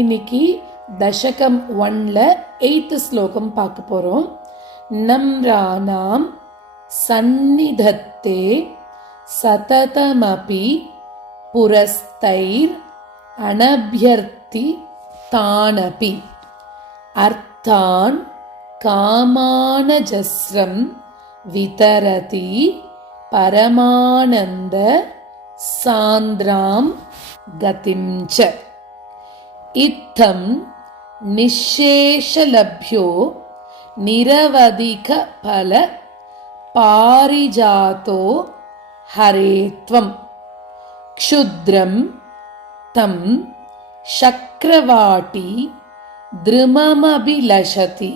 இன்னைக்கு தசகம் 1ல 8th ஸ்லோகம் பார்க்க போறோம். நம்ராணாம் சந்நிதத்தே சததமபி புரஸ்தைர் அனப்யர்த்தி தானபி அர்த்தான் காமானஜஸ்ரம் விதரதி பரமானந்த சாந்திராம் கதிம்ச இத்தம் நிஷேஷலப்யோ நிரவதிக பல பாரிஜாதோ ஹரேத்வம் க்ஷுத்ரம் தம் சக்ரவாட்டி த்ருமமபிலஷதி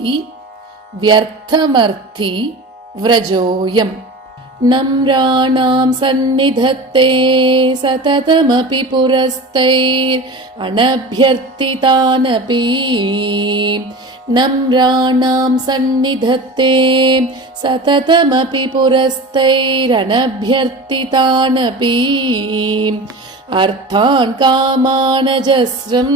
வியர்த்தமர்த்தி व्रजोयम् नम्राणां सन्निधत्ते सततमपि पुरस्तैर् अनभ्यर्थितानपि नम्राणां सन्निधत्ते सततमपि पुरस्तैर् अनभ्यर्थितानपि अर्थान् कामानजस्रं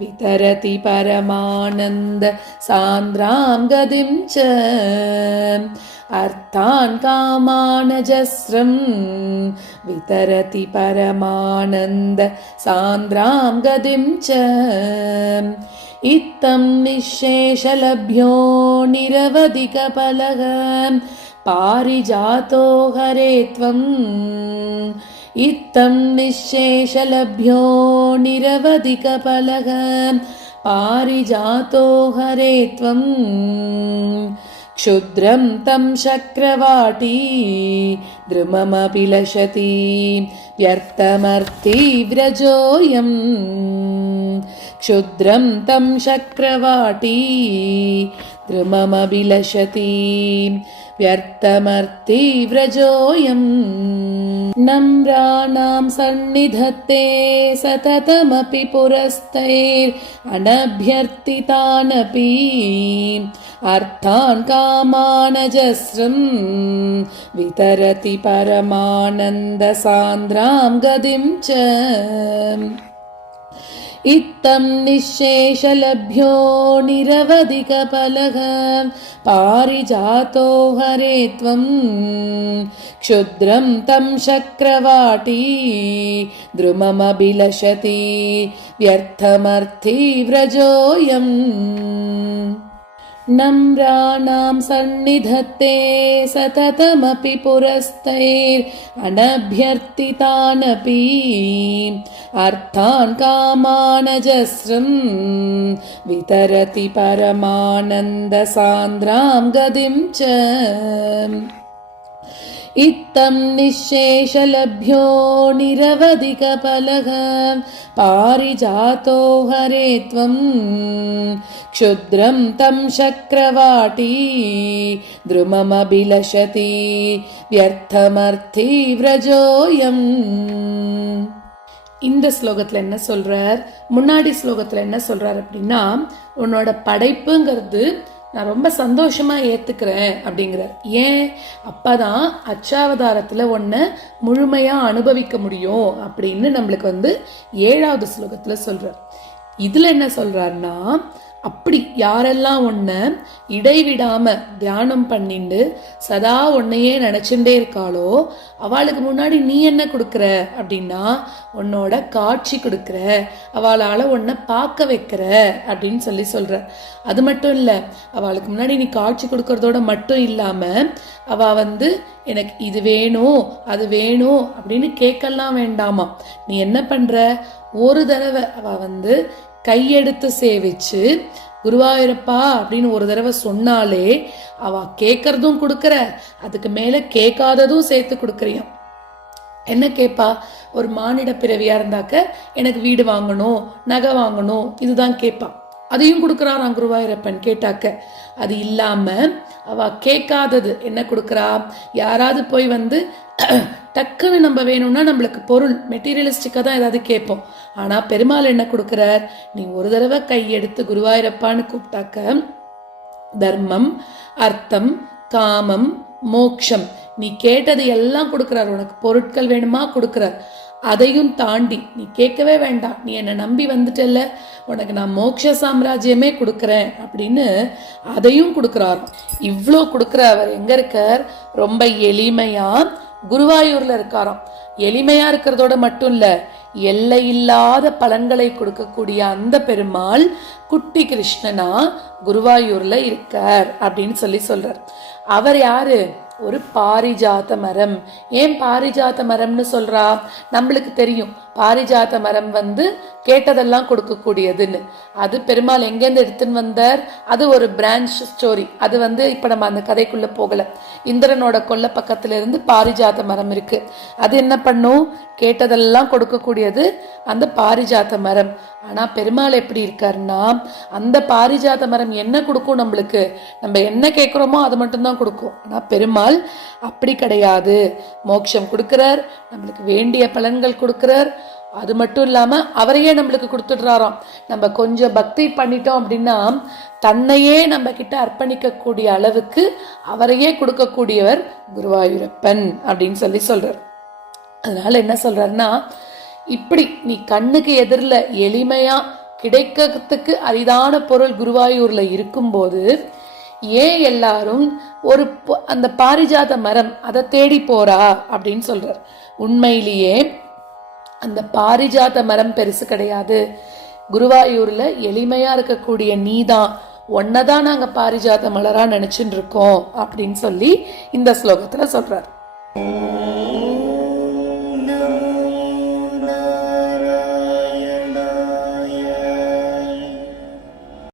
वितरति परमानन्द सान्द्रां गतिं च अर्थान् कामानजस्रं वितरति परमानन्द सान्द्रां गतिं च इत्थं निःशेषलभ्यो निरवधिकफलः पारिजातो हरे त्वम् इत्थं निःशेषलभ्यो निरवधिकफलः पारिजातो हरे त्वम् क्षुद्रं तं चक्रवाटी द्रुममभिलषति व्यर्थमर्थी व्रजोऽयम् क्षुद्रं तं चक्रवाटी द्रुममभिलषति व्यर्थमर्थी व्रजोऽयम् नम्राणां सन्निधत्ते सततमपि पुरस्तैर् अनभ्यर्थितानपि अर्थान् कामानजस्रं वितरति परमानन्द सान्द्रां गतिं च इत्थं निःशेषलभ्यो निरवधिकफलः पारिजातो हरे त्वम् क्षुद्रं तं चक्रवाटी द्रुममभिलषति व्यर्थमर्थी व्रजोऽयम् नम्राणां सन्निधत्ते सततमपि पुरस्तैर् अनभ्यर्थितानपि अर्थान् कामानजस्रं वितरति परमानन्द सान्द्रां गतिं च इत्थं निःशेषलभ्यो निरवधिकफलः पारिजातो हरे त्वम् क्षुद्रं तं चक्रवाटी द्रुममभिलषति व्यर्थमर्थी व्रजोऽयम् இந்த ஸ்லோகத்தில் என்ன சொல்றார், முன்னாடி ஸ்லோகத்தில் என்ன சொல்றார் அப்படின்னா, உன்னோட படைப்புங்கிறது நான் ரொம்ப சந்தோஷமா ஏத்துக்கிறேன் அப்படிங்கிறார். ஏன்? அப்பதான் அச்சாவதாரத்துல ஒன்ன முழுமையா அனுபவிக்க முடியும் அப்படின்னு நம்மளுக்கு 7வது ஸ்லோகத்துல சொல்றார். இதுல என்ன சொல்றாருன்னா, அப்படி யாரெல்லாம் ஒன்ன இடைவிடாம தியானம் பண்ணிண்டு சதா உன்னையே நினைச்சுட்டே இருக்காளோ அவளுக்கு முன்னாடி நீ என்ன கொடுக்கற அப்படின்னா உன்னோட காட்சி கொடுக்கற, அவளால உன்னை பார்க்க வைக்கிற அப்படின்னு சொல்ற. அது மட்டும் இல்ல, அவளுக்கு முன்னாடி நீ காட்சி கொடுக்கறதோட மட்டும் இல்லாம அவ எனக்கு இது வேணும் அது வேணும் அப்படின்னு கேட்கலாம் வேண்டாமா. நீ என்ன பண்ற, ஒரு தடவை அவ கையெடுத்து சேவிச்சு குருவாயூரப்பா அப்படின்னு ஒரு தடவை சொன்னாலே அவ கேட்கறதும் கொடுக்கற, அதுக்கு மேல கேட்காததும் சேர்த்து கொடுக்கறியாம். என்ன கேட்பா? ஒரு மானிட பிறவியா இருந்தாக்க எனக்கு வீடு வாங்கணும், நகை வாங்கணும், இதுதான் கேட்பா. அதையும் கொடுக்கறாராம் குருவாயூரப்பன் கேட்டாக்க. அது இல்லாம அவ கேட்காதது என்ன கொடுக்கறா? யாராவது போய் டக்குன்னு நம்ம வேணும்னா நம்மளுக்கு பொருள் மெட்டீரியலிஸ்டிக்கா தான் ஏதாவது கேட்போம். ஆனா பெருமாள் என்ன கொடுக்கிறார்? நீ ஒரு தடவை கையெடுத்து குருவாயூரப்பான்னு கூப்பிட்டாக்க தர்மம், அர்த்தம், காமம், மோக்ஷம் நீ கேட்டது எல்லாம் கொடுக்கிறார். உனக்கு பொருட்கள் வேணுமா கொடுக்கிறார். அதையும் தாண்டி நீ கேட்கவே வேண்டாம், நீ என்னை நம்பி வந்துட்டல்ல, உனக்கு நான் மோட்ச சாம்ராஜ்யமே கொடுக்குறேன் அப்படின்னு அதையும் கொடுக்குறாராம். இவ்வளோ கொடுக்குற அவர் எங்க இருக்கார்? ரொம்ப எளிமையா குருவாயூர்ல இருக்காராம். எளிமையா இருக்கிறதோட மட்டும் இல்ல, எல்லையில்லாத பலன்களை கொடுக்கக்கூடிய அந்த பெருமாள் குட்டி கிருஷ்ணனா குருவாயூர்ல இருக்கார் அப்படின்னு சொல்றார். அவர் யாரு? ஒரு பாரிஜாத மரம். ஏன் பாரிஜாத மரம்னு சொல்றா? நம்மளுக்கு தெரியும் பாரிஜாத மரம் கேட்டதெல்லாம் கொடுக்கக்கூடியதுன்னு. அது பெருமாள் எங்கேருந்து எடுத்துன்னு வந்தார்? அது ஒரு பிரான்ச் ஸ்டோரி. அது இப்ப நம்ம அந்த கதைக்குள்ள போகல. இந்திரனோட கொல்ல பக்கத்துல இருந்து பாரிஜாத மரம் இருக்கு. அது என்ன பண்ணும்? கேட்டதெல்லாம் கொடுக்கக்கூடியது அந்த பாரிஜாத மரம். ஆனா பெருமாள் எப்படி இருக்காருன்னா, அந்த பாரிஜாத மரம் என்ன கொடுக்கும் நம்மளுக்கு? நம்ம என்ன கேட்கிறோமோ அது மட்டும்தான் கொடுக்கும். ஆனா பெருமாள் அப்படி கிடையாது. மோட்சம் கொடுக்கிறார், நம்மளுக்கு வேண்டிய பலன்கள் கொடுக்கிறார். அது மட்டும் இல்லாம அவரையே நம்மளுக்கு கொடுத்துடுறாராம். நம்ம கொஞ்சம் பக்தி பண்ணிட்டோம் அப்படின்னா தன்னையே நம்ம கிட்ட அர்ப்பணிக்க கூடிய அளவுக்கு அவரையே கொடுக்கக்கூடியவர் குருவாயூரப்பன் அப்படின்னு சொல்றார். அதனால என்ன சொல்றாருன்னா, இப்படி நீ கண்ணுக்கு எதிரில் எளிமையா கிடைக்கிறதுக்கு அரிதான பொருள் குருவாயூர்ல இருக்கும்போது ஏன் எல்லாரும் அந்த பாரிஜாத மரம் அதை தேடி போறா அப்படின்னு சொல்றார். உண்மையிலேயே அந்த பாரிஜாத மரம் பெருசு கிடையாது. குருவாயூர்ல எளிமையா இருக்கக்கூடிய நீதான், ஒன்னதான் நாங்க பாரிஜாத மலரா நினைச்சுட்டு இருக்கோம் அப்படின்னு இந்த ஸ்லோகத்துல சொல்றார்.